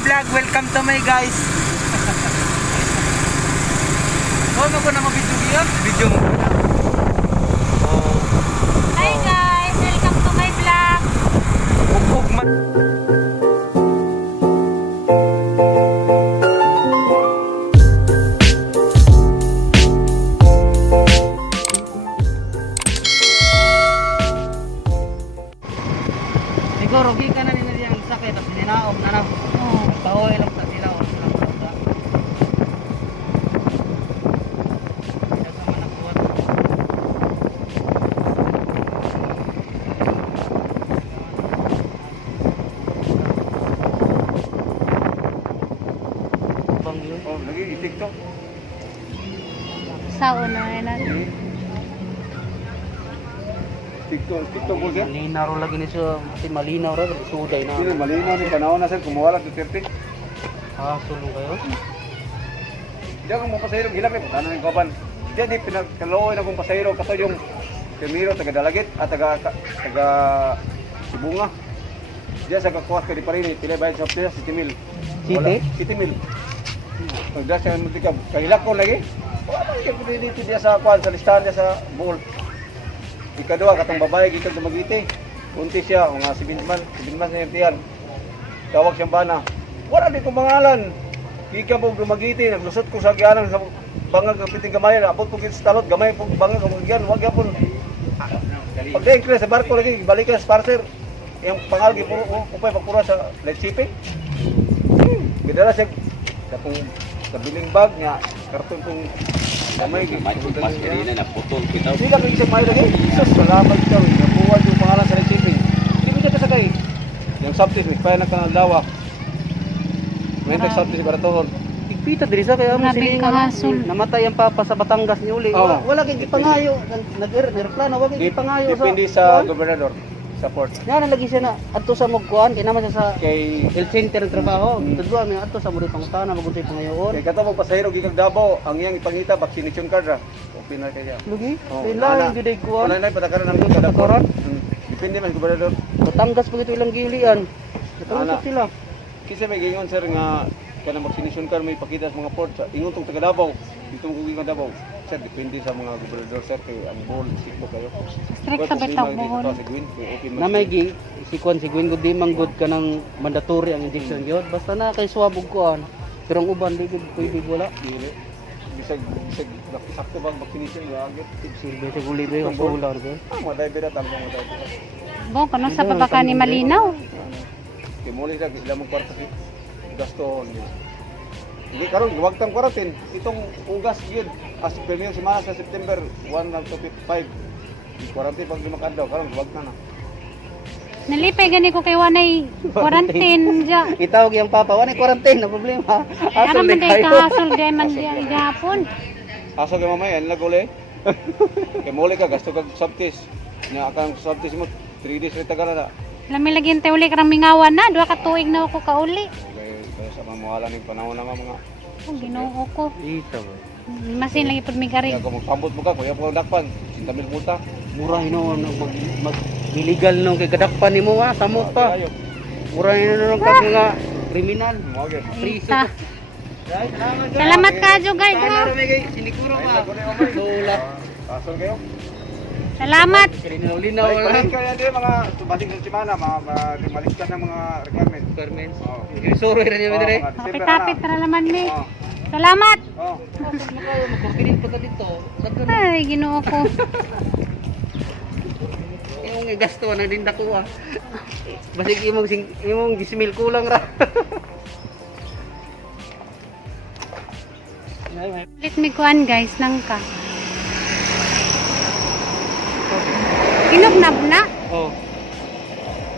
vlog. Welcome to my guys. Oh, mo ko na mo video video mo. Hi guys, welcome to my vlog. Ugog man. Siguro kita na nila yung sakit at dinaom na na. Taoy lang sa sila o sila sa. Tidak sama nak buat. Bang yun. Oh, lagi i-TikTok. Sa una na. TikTok mo yan? Malinaw ro lagi ni siya, kasi malinaw ro, suday na. Sino malinaw ni panahon na sir, kumuha lang 230. Sulong kayo. Diyan kung mga pasahero, gilap eh, ano yung kapan. Diyan di pinagkalooy na kung pasahero, kato yung Camiro, taga Dalagit, at taga Sibunga. Diyan sa kakuha ka di pa rin, pila bayad sa pila, 7 mil. Siti? 7 mil. Pagdas sa mutika, kahilak ko lagi. Wala man kayo dito diyan sa kuhan, sa listahan diyan sa Bohol. Ikadua, katong babae, gikan sa Magiti. Kunti siya, mga 7 man sa yan. Tawag siyang bana. Wala din kong pangalan. Ika po Magiti, naglusot ko sa gianang sa bangag ng piting gamay. Abot ko sa talot, gamay po bangag ng gian. Huwag yan po. Pag-daing sa barko lagi, balikan sa parser. Yung pangal, upay pagpura sa light shipping. Bidala siya, sa kong kabiling bag niya, karton kong gamay. Mas kanina na putol kita. Hindi lang isang mayo lagi. Jesus, salamat ka. Nabuwad yung pangalan sa light shipping. Hindi mo siya kasagay. Yung subtis, may kaya na ka ng dawa. May subtis para tohon. Igpita diri sa kaya mo Grabing silingan. kahasol. Namatay ang papa sa Batangas ni uli. Oo. Wala kay gipangayo. Nag-replano wag kay gipangayo sa. Depende sa gobernador. Sa port. Yan lagi siya na adto sa Mugkuan, kay naman siya sa Kay health center trabaho. Tudwa mi adto sa muri pangutana magunsay pangayoon. kay kato mo pasahero gikag Davao, ang iyang ipangita vaccination card ra. Open na kaya. Lugi, Oo. kailangan gyud ay kuan. Wala na patakaran ng kada Patakaran? Depende man sa gobernador. Batangas pa gito ilang gilian. Ana. Natanggap sila. Kisa may gingon sir nga kanang vaccination card may ipakita sa mga port sa ingon tong taga Davao. Dito mo gikag Davao. Sir, depende sa mga gobernador sir kay ang Bohol sikto kayo. Strict sa bitaw Bohol. Sa Gwin, kay open Na may gi si Gwin gud di man gud kanang mandatory ang injection gyud. Basta na kay swab ug kuan. Pero ang uban di gud pwede wala. dili. Bisag sakto bang vaccination wa agad. Silbi sa guli ba ang solar ba? Mga diabetes at mga diabetes. Bo, kano sa babaka ni Malinaw. Kay muli sa sila mong kwarta si gasto niya. Hindi karon giwag tang quarantine. Itong ugas gyud as premium semana sa September 1 to 5. Quarantine pag lima kadlaw karon giwag na. Nalipay gani ko kay wanay quarantine dya. Itawag yung papa, wala quarantine na problema. Ara Asol man din day kayo. kahasol day man diya gihapon. Aso kay mamay an lagole. Kay muli ka gasto kag subtis. Nya akang subtis mo 3 days rita ka na. Lami lagi ente uli karang mingawan na, duha ka tuig na ako kauli. Kaya sa mamuhala ning panahon na mga Oh, Ginoo ko. Ito ba? Masin lagi pud mi gari. kaya kung magpambot mo ka kuya po dakpan 100,000 multa. Mura no mag illegal no kay kadakpan nimo ha, samot pa. Ayo. Mura no kag mga kriminal. Mo gyud. Isa. Salamat ka Jugay ha. Sinikuro Ay, ka. lagole mamay. Tulak. Asol kayo. Salamat. Linaw-linaw Balik lang. kaya din mga tubalik sa semana, malikan ng mga requirements. Requirements. Oo. Suro rin niya dire. Kapit-kapit tara laman ni. Oo. Salamat. Oo. Makayo magkukinig pa ka dito. Daghan Ay, Ginoo ko. yung gasto na din dako ah. Basig imong gismil kulang ra. Let me kuan guys nangka. Inog na. Oh.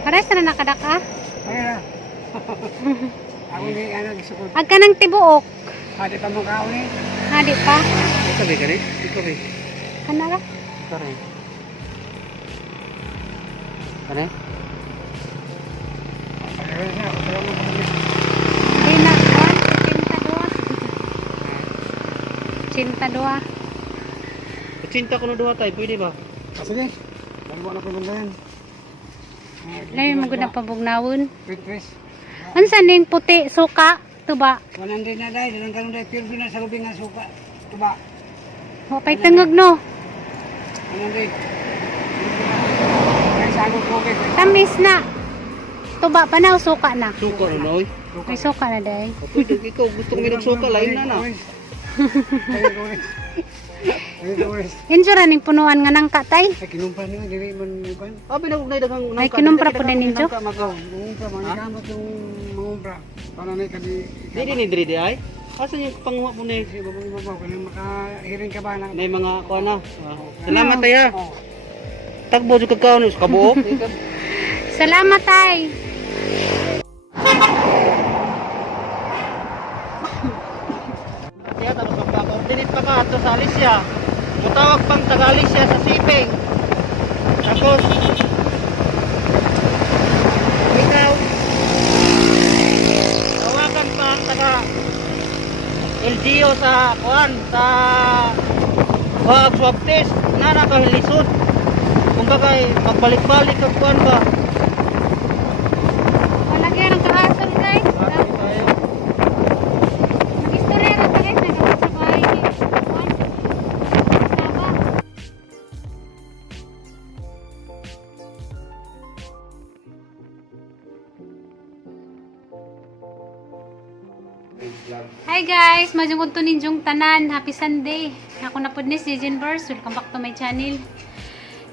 Pares na nakadaka. Ayun na. Ako ni ano gisukod. Agka ng tibuok. Hadi pa mo kao ni. Hadi pa. Ito ba gani? Ito ba? Kanara. Ito rin. Ano? Di na kuan. 82. 82. Cinta ko na duha tayo, pwede ba? Sige. Dalawa na ko yan. Layo mo gud na pabugnawon. Wait, Chris. Unsa ning puti suka tuba? 100 na dai, dalang karon dai pure na sa lubing nga suka. Tuba. Wa pay tengog no. 100. Ay sagot ko kay. Tamis na. Tuba pa na o suka na? Suka na noy. May suka na day. Pwede ikaw gusto mo suka lain na na. Insura ning punuan nga nang katay. Ay kinumpra niyo dili man kan. Abi na ug daghang Ay kinumpra po din ninyo. Magaw, mangumpra man kamot yung mangumpra. Para na kadi Dili ni diri di ay. Asa yung panguha po ni? si babang babaw kani makahiring ka ba na. May mga kuha na. Salamat tayo. Tagbo jud kagkaon sa kabuok. Salamat tay. Siya tapos magpa-coordinate pa ka ato sa Alicia. Mutawag pang taga Alicia sa Siping. Tapos ikaw tawagan pa ang taga LGO sa kuan sa swab test na nakahilisod. Kung kay magbalik-balik ang kuan ba? Wala kaya ng kahasol guys. Mag-istorya na guys. Nagawin sa bahay ni Juan. Saba. Hi guys! Majung kunto ninjong tanan. Happy Sunday! Ako na po ni si Jenbers. Welcome back to my channel.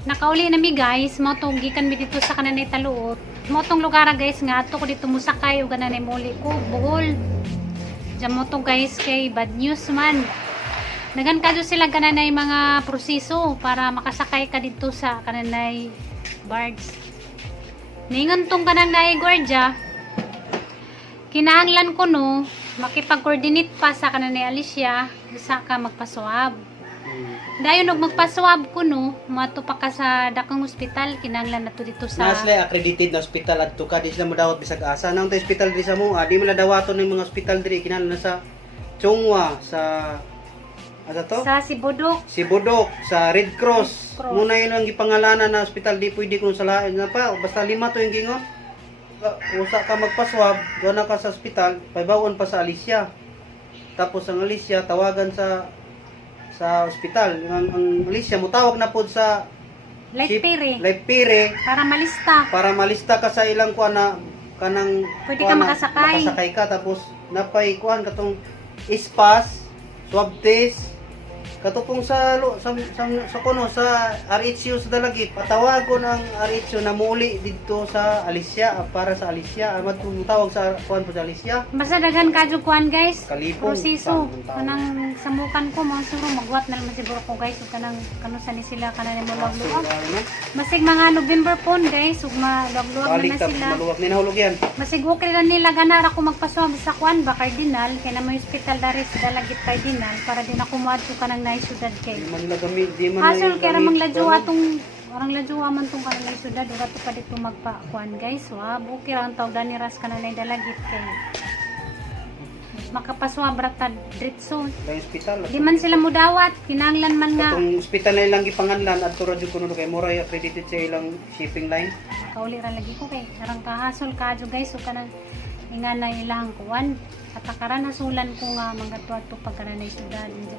Nakauli na mi guys. Motong gikan mi dito sa kananay taluot. Motong lugar guys nga. Ato ko dito musakay. O gananay muli ko. Buhol. Diyan mo to guys kay bad news man. Nagan kadyo sila kananay mga proseso para makasakay ka dito sa kananay barge. Ningon tong kanang naay gwardiya. Kinahanglan ko no makipag-coordinate pa sa kananay Alicia sa ka magpaswab. Dayon og magpaswab ko no, mato pa ka sa dakang ospital kinahanglan nato dito sa Nasla accredited na ospital adto ka di sila modawat bisag asa nang tay ospital diri sa mo di mo la dawaton ng mga ospital diri kinahanglan na sa Chongwa sa ano to? sa Sibodok. Sibodok sa Red Cross. Red Cross. Muna yun ang gipangalanan na ospital di pwede kung salain na pa basta 5 to yung gingon. Usa ka magpaswab, doon na ka sa ospital, paibawon pa sa Alicia. Tapos ang Alicia tawagan sa ospital. Ang Alicia mutawag na pod sa Life Pere Life Pere para malista. para malista ka sa ilang kuan na kanang Pwede kuan ka na, makasakay. makasakay ka tapos napay kuan katong ispas, swab test katupong sa kuno sa RHU sa Dalagit patawagon ang RHU na muli dito sa Alicia para sa Alicia matutawag sa kuan po sa Alicia Basta daghan kadyo kuan guys. Kalipong, Proseso. tawag. Kanang samukan ko mga suro magwat na naman siguro ko guys ug kanang kanusa ni sila kanang mulog-luwag. Masig mga November pon guys ug malog-luwag balik na ta sila. maluwag ni nahulog yan Masig okay lang nila ganar ako magpaswab sa kuan ba Cardinal kay na may hospital dari sa Dalagit Cardinal para din ako moadto kanang naay syudad kay. di man lagamit di man Hasol kay gamit, ramang ladyo ano? atong orang ladyo man tong kanang naay syudad ug ato pa dito magpa kuan guys. Wab okay ra ang tawag ni ras kanang naay Dalagit kay makapaswab ra ta diretso. Sa ospital Di man sila mudawat, kinahanglan man nga. katong ospital na ilang gipanganlan adto ra jud kuno kay mura accredited sa ilang shipping line Kauli ra lagi ko kay karang kahasol kadyo guys ug kanang ingana ilang kuan. Katakaran hasulan ko nga mangatuadto pagkanay syudad diya.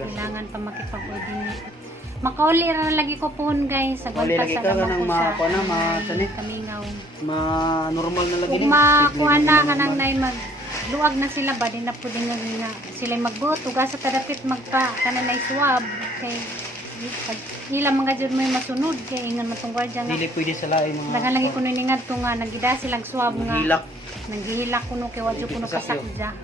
Kailangan pa makipag-coordinate. Makauli ra lagi ko pohon guys sa Kauli gwanta lagi sa ka gamang kanang ko mga sa kuan na, mga sani? Kamingaw. normal na lagi Kung makuha na kanang nay magluag na sila ba din na pwede nga sila magbuot ug sa tadapit magpa kanang swab kay pag ilang mga jud may masunod kay ingon matong gwardiya nga dili pwede sa lain mga dagan lagi kuno ningad to nga nagida silang swab nga hilak naghihilak kuno kay wadyo kuno kasakja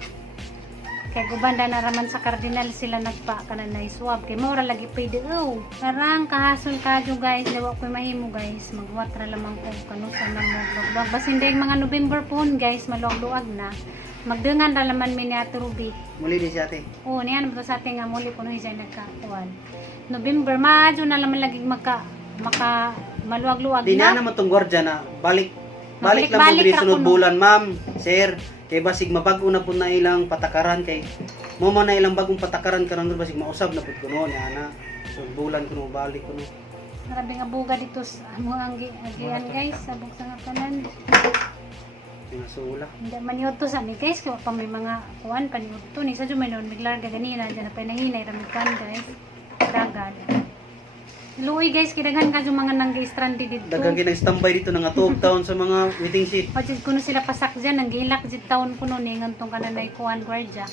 kay gubanda na raman sa Cardinal sila nagpa kanang nay swab kay mura lagi pwede karang kahasol kadyo guys dawa ko mahimo guys magwat ra lamang ko kanusa na mo luwag basin day mga November pon guys maluwag na magdengan ra laman mi ni Ato Ruby. muli di si ate Oo, niyan ba sa ating nga muli kuno siya nagkakuan. November Madyo na laman lagi maka maluwag-luwag di na na. naman tong gwardiya na balik lang mo Balik diri ra sunod kuno. bulan ma'am sir kay basig mabag-o na pud na ilang patakaran kay mo man na ilang bagong patakaran karon basig mausab na pud kuno ni ana sunod bulan kuno balik kuno Grabe nga buga dito sa amo ang agian guys sa buksa nga kanan. Mga sula. Hindi man yun to sa amin guys, kaya pa may mga kuwan pa yun to. Ni sa Jumay noon, biglarga ganina, dyan na pa nahinay, ramikan guys. Dagal. Luoy guys, kidaghan ka yung mga nang-stranded dito. Dagang ginag-standby dito nga 2 taon sa mga waiting seat. Wajud kuno sila pasak dyan, nanggilak dyan taon kuno ni ngantong kananay kuwan gwardiya.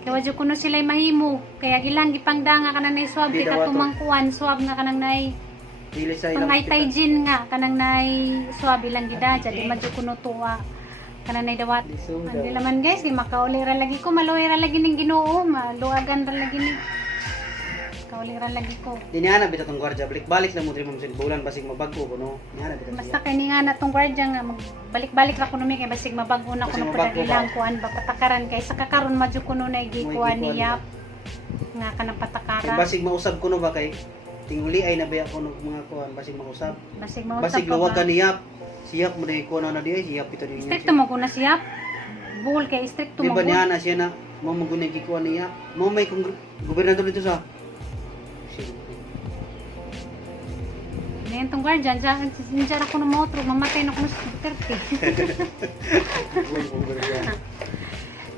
Kaya wajud kuno sila mahimo. Kaya ilang gipangda nga kananay swab, Di di daw ka ato. tumang kuwan, swab nga kanang nay. Dili sa ilang Pangay hospital. taijin nga, kanang nay swab ilang gida, dyan di madyo kuno tuwa. Kananay dawat. Ang laman guys, di makauli ra lagi ko, maluwi ra lagi ning Ginoo, maluagan ra lagi ni. Kauli ra lagi ko. Diniana bitaw tong gwardiya, balik lang mo diri mo bulan basig mabag-o kuno. Diniana bitaw Basta siya. kay ni nga natong gwardiya nga magbalik-balik ra kuno mi kay basig mabag-o na Basig kuno mabag-o pud ilang kuan ba patakaran kay sa kakaron madyo kuno na gikuan May gikuan niya nga kanang Kay patakara. basig mausab kuno ba kay tinguli ay nabaya kuno mga kuan basig mausab. Basig mausap Basig pa luwagan ba. niyap. Siyap mo dai kuno na di ay siyap ito niya. Stricto mo kuno siya. Buhol kay stricto Di mo. ba niya na siya na mo magunay gikuan niya. Mo may gobernador dito sa. Ngayon tong guardian, dyan ako ng motro, mamatay na ko sa 30.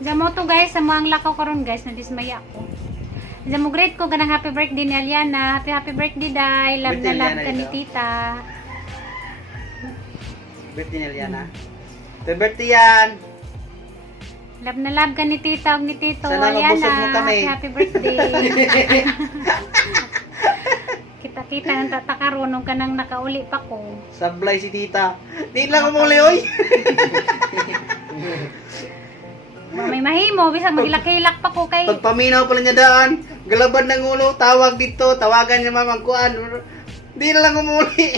Diyan mo to guys, sa mga lakaw karon guys, nadismaya ako. Diyan mo great ko, ganang happy birthday ni Aliana. Happy birthday, Day. Love Birthday na love Aliana ka ni ito. tita. Birthday ni Liana. Happy birthday yan. Love na love ka ni tita o ni tito. Sana mabusog Aliana, mo kami. happy birthday. Kita-kita ng tatakarunong ka nang nakauli pa ko. Sablay si tita. Di lang mo muli oy. May mahimo, bisa magilak-hilak pa ko kay... Pagpaminaw pala niya daan, galabad ng ulo, tawag dito, tawagan niya mamang kuan. Di na lang umuli.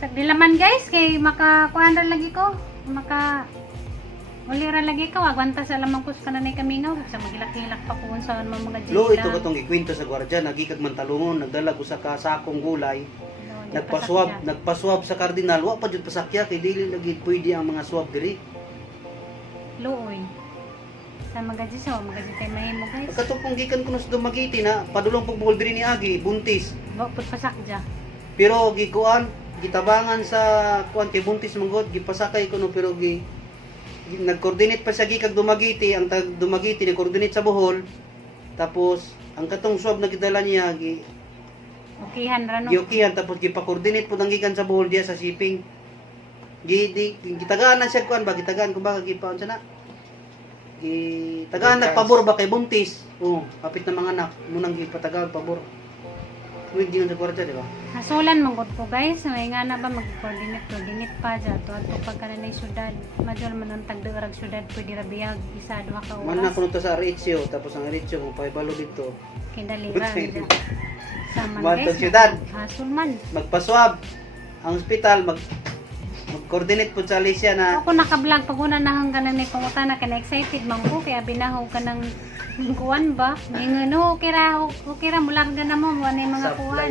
Sagdilaman guys, kay makakuan ra lagi ko. Uli ra lagi ko, agwanta sa lamang kus ka na na kamingaw. Sa magilak-hilak pa ko sa mga Lo, ito katong ikwento sa gwardiya, nagikag man talungon, nagdala ko sa kasakong gulay. Nagpaswab sa kardinal, wa pa jud pasakya kay dili lagi pwede ang mga swab diri. Luoy. Sa magaji sa magaji tay mahimo guys. Pagkatong gikan kuno sa Dumaguete na padulong pagbuhol diri ni Agi, buntis. Wa pud pasakja. Pero gikuan, gitabangan sa kuan kay buntis manggod, gipasakay kuno pero nag-coordinate pa siya gikag Dumaguete, ang tag Dumaguete ni-coordinate sa Bohol. Tapos ang katong swab na gidala niya Okihan ra no. giukihan tapos gipa-coordinate pud ang gikan sa Bohol diya sa shipping. Gitagaan na siya kuan ba, gitagaan kumbaga gipaon siya na. Gitagaan nagpabor ba kay buntis. Oh, kapit na mga anak, munang gipatagaan pabor. Wait din sa kwarta, di ba? Hasulan manggod ko guys, may nga na ba mag-coordinate pa dyan. Tuwad ko pagka na syudad. Madyo man ang tagdagarag syudad, pwede ra biyag isa duha ka Man na oras. kuno to sa Aritzio, tapos ang Aritzio kung paibalo dito. Kindaliran dyan. Saman Mantog guys. syudad. Hasul man. Magpaswab ang ospital, mag-coordinate po sa Alicia na Ako naka-vlog pag una na hanggang na pangutan na ka na excited man ko kaya binahaw ka ng kuwan ba? Ngano kira mularga na mo ano yung mga kuwan.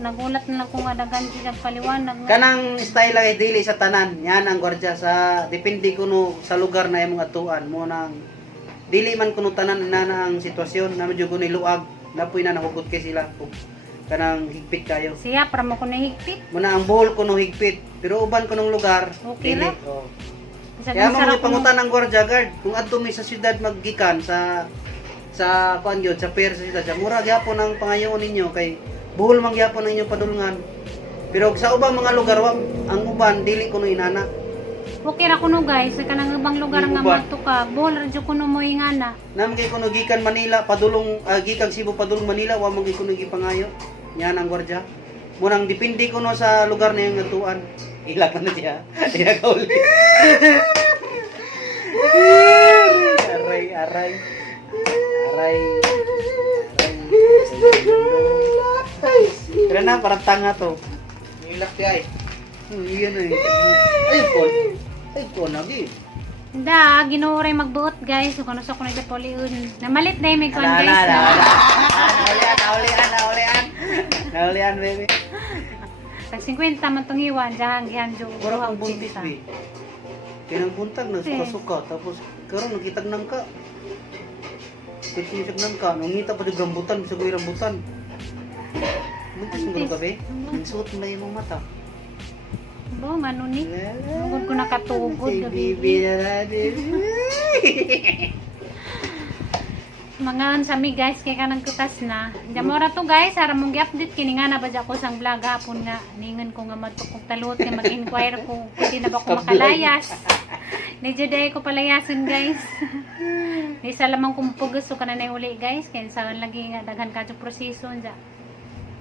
Nagulat na lang kung adagan sila paliwanag. kanang style ay dili sa tanan. Yan ang gwardiya sa depende kuno sa lugar na imong atuan mo nang dili man kuno tanan na ang sitwasyon na medyo kuno luag napoy na nahugot kay sila kung kanang higpit kayo. Siya para mo ko nahigpit. Muna ang Bohol kuno higpit pero uban kunong lugar Okay dili. ra. Oh. Isa Kaya kang mo sarap pangutan ng gwardiya guard kung adto mi sa syudad maggikan sa kuan gyud sa pier sa syudad. Sa mura gyapon ang pangayoon ninyo kay Bohol man gyapon ang inyong padulngan. Pero sa ubang mga lugar ang uban dili kuno inana. Okay ra kuno guys, sa kanang ibang lugar Yung nga uban. madto ka, bol ra jud kuno mo ingana. Nam kay kuno gikan Manila padulong gikan Cebu padulong Manila wa man gyud kuno gipangayo. Yan ang gwardiya. Munang depende kuno sa lugar na yung atuan. Ila pa na siya. Iya kauli. Aray. Pero na, parang tanga to. Nilak siya eh. Iyan na eh. Ay, po lagi. Da, ginuray magbuot guys, so kuno sa kuno sa poliun. Namalit dai may kuan guys. Naulian, baby. Tag 50 man tong hiwan, diyan gihan jo. Kurang ang buntis, baby. Kinang buntag, nagsuka-suka. Tapos, karon nakitag nang ka. Kitag nang ka. Nungita pa yung rambutan, bisa ko yung rambutan. Buntis mo ka, baby. Nagsuot mo na yung mata. Bo, ano ni? Tugod ko nakatugod Si gabi. Bibi na natin. Mga sa mi guys kay kanang kutas na. Jamora to guys, ara mong gi-update kini nga na ba ko sang vlog hapon nga ningon ko nga madtukog talot kay mag-inquire ko pwede na ba ko makalayas. Ni juday ko palayasin guys. Di sa lamang kumpugos so kananay uli guys kay sa lagi nga daghan kadto proseso ja.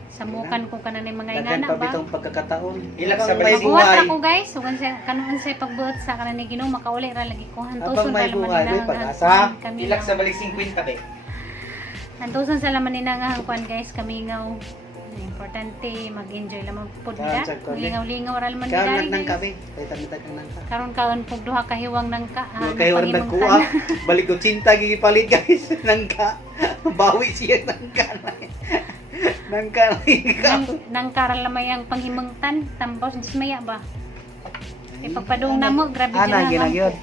Samukan ko kananay mga Daghan ingana pa ba. bitong pagkakataon. Ilak sa Abang may Buhat buhay. ako guys, so kanon sa pagbuhat sa kanang Ginoo makauli ra lagi ko Abang hantuson may ra laman buhay, may nila pag-asa. kami. Ilak sa balik 50 kay. Hantuson sa laman nila nga hangkuan guys kami ngaw. Importante mag-enjoy lamang pud Saan nila. sa kuwan, Lingaw-lingaw ra laman Kaon nila. nang kape. Paitan-itan nang ka. Karon kaon pug duha ka hiwang nang ka. Kayo rin nagkuha. Balik ko cinta gipalit guys. Nangka. Bawi siya nangka. Nangka. Nang karal lamay ang panghimungtan, tambos dismaya ba? Kay pagpadung na mo, grabe Ana dyan ginagyod.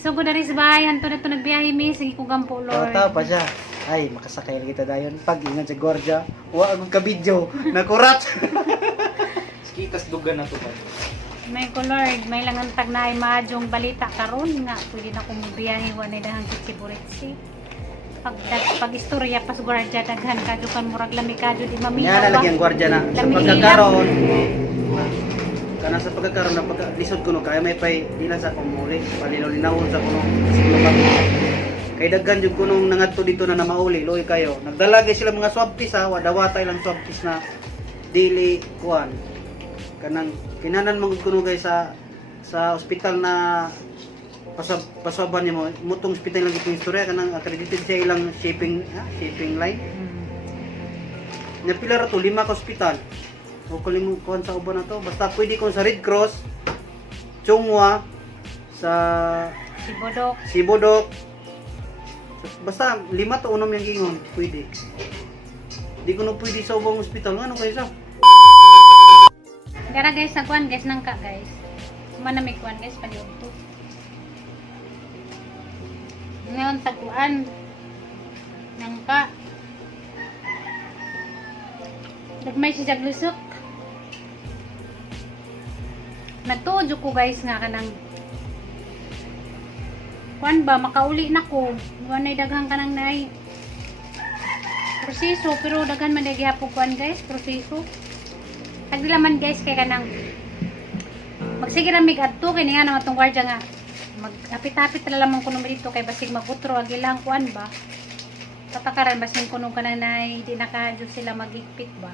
So good na rin sa bahay, hanto na ito nagbiyahe mi, sige ko gampo Lord. Tao pa siya. Ay, makasakay na kita dayon. Pag ingat sa gwardiya, wa akong kabidyo. Nakurat. Skitas dugan na to ba. May ko Lord, may lang ang tag na ay maadyong balita karon nga, pwede na kong mabiyahe, wanay dahang kitsiburitsi. Pag istorya pas gwardiya daghan kadyo kan murag lami kadyo di Nya maminaw na ba. lagi ang gwardiya na. Sa Lami pagkakaroon. Kana sa pagkakaroon na pagka-lisod ko no kaya may pay di na sa kumuli. Palinaw-linawon sa kuno. Kay daghan jud kuno nangadto dito na mauli, loy kayo. Nagdala gyud sila mga swab test ha, wadawatay lang swab test na dili kuan. Kanang kinanan man kuno guys sa ospital na pasaban niya mo mutong hospital lang itong istorya kanang accredited sa ilang shipping line. Napila ra to 5 ka ospital. O kalimutan sa uban na to. Basta pwede ko sa Red Cross, Chungwa, sa Si Bodok. Sibodok. Basta 5 to unom yung gingon, pwede. Di ko na pwede sa ubang ospital. Ano kayo sa? Gara guys, nagkuhan guys nang ka guys. Manamig kuhan guys, paliwag to. Ngayon taguan nang ka. Nagmay si Jaglusok. Nagtujo ko guys nga kanang kuan ba makauli na ko. Wanay daghang kanang nay proseso pero daghan man dagi hapon kuan guys, proseso. Tagdilaman guys kay kanang magsige ra mig adto kay nga naman tong gwardiya nga mag-apit-apit ra lamang kuno dito kay basig magutro agi lang kuan ba. Patakaran basig kuno kananay di nakadyo sila magigpit ba.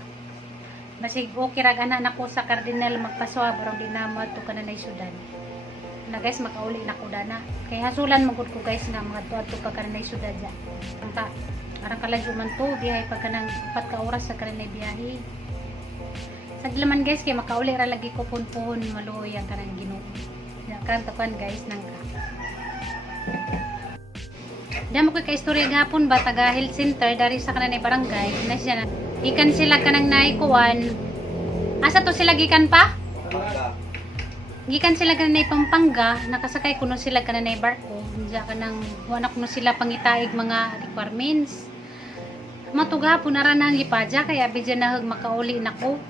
Basig okay ra ana nako sa kardinal magpaswab aron di na madto kananay syudad. Na guys makauli na ko dana. Kay hasulan magud ko guys nga mga tuadto ka kananay syudad ja. Angka arang kaladyo man to dihay pag kanang 4 ka oras sa kananay biyahe. Saglaman guys kay makauli ra lagi ko punpuhon maluoy ang kanang Ginoo. Kan tapan guys nang ka. Damo ko kay istorya gapon ba taga health center dari sa kanang barangay na siya na gikan sila kanang naikuan. Asa to sila gikan pa? Gikan sila kanang Pampanga, nakasakay kuno sila kanang barko. Diya kanang wala kuno sila pangitaig mga requirements. Matugapon na ra nang gipadya kaya bidya na hug makauli nako.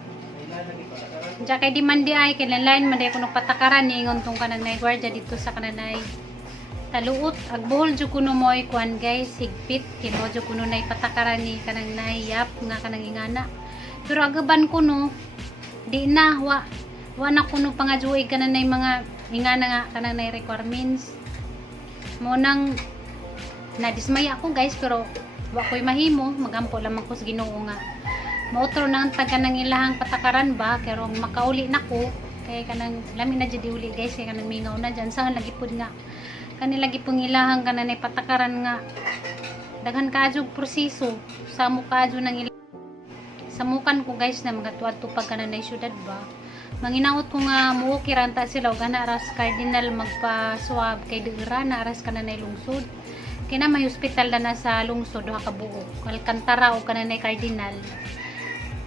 Diya kay di man di ay kinalain man di kuno patakaran ni ingon tong kanang gwardiya dito sa kanang taluot agbohol jud kuno moy kuan guys higpit kimo jud kuno nay patakaran ni kanang nayap nga kanang ingana pero agaban kuno di na wa na kuno pangajuig kanang nay mga ingana nga kanang nay requirements mo nang nadismaya ako guys pero wa koy mahimo magampo lamang ko sa Ginoo nga mautro nang taga nang ilahang patakaran ba pero makauli nako kay kanang lami na jud uli guys kay kanang mingaw na diyan sa lagi pud nga kanila gipong ilahang kanang patakaran nga daghan kaadyo proseso sa mukadyo nang samukan ko guys na mga tuadto pag kanang syudad ba manginaot ko nga muukiranta sila og ana ras cardinal magpa-swab kay dira na aras kanang lungsod kay na may hospital na sa lungsod duha ka buok Alcantara o kanang cardinal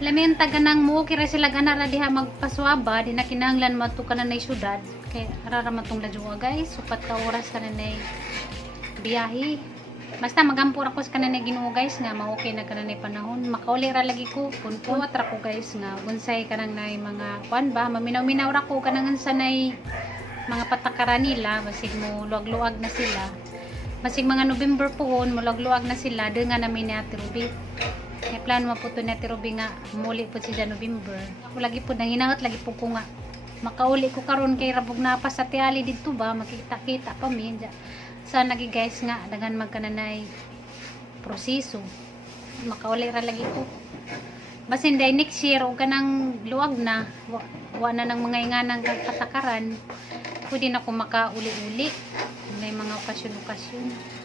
lamin taga nang muukira sila gana ra diha magpa-swab di na kinahanglan madto kanang syudad kay arara man tong ladyo guys supat ka oras kanang biyahe Basta magampura ko sa kananay Ginoo guys nga okay na kananay panahon. Makauli ra lagi ko kun puwat ra ko guys nga unsay kanang nay mga kuan ba maminaw-minaw ra ko kanang sanay mga patakaran nila basig mo luag-luag na sila. Basig mga November puhon mo luag-luag na sila dengan namin ni Ate Ruby. May plano maputo ni Ate Ruby nga muli po siya November. Ako lagi po nang hinahat lagi po ko nga makauli ko karon kay rabog na pa sa tiali dito ba makita-kita pa mi sa lagi guys nga daghan magkananay proseso makauli ra lagi ko basin day next year og kanang luwag na wa na ng mga inganang patakaran pwede na ko makauli-uli may mga okasyon-okasyon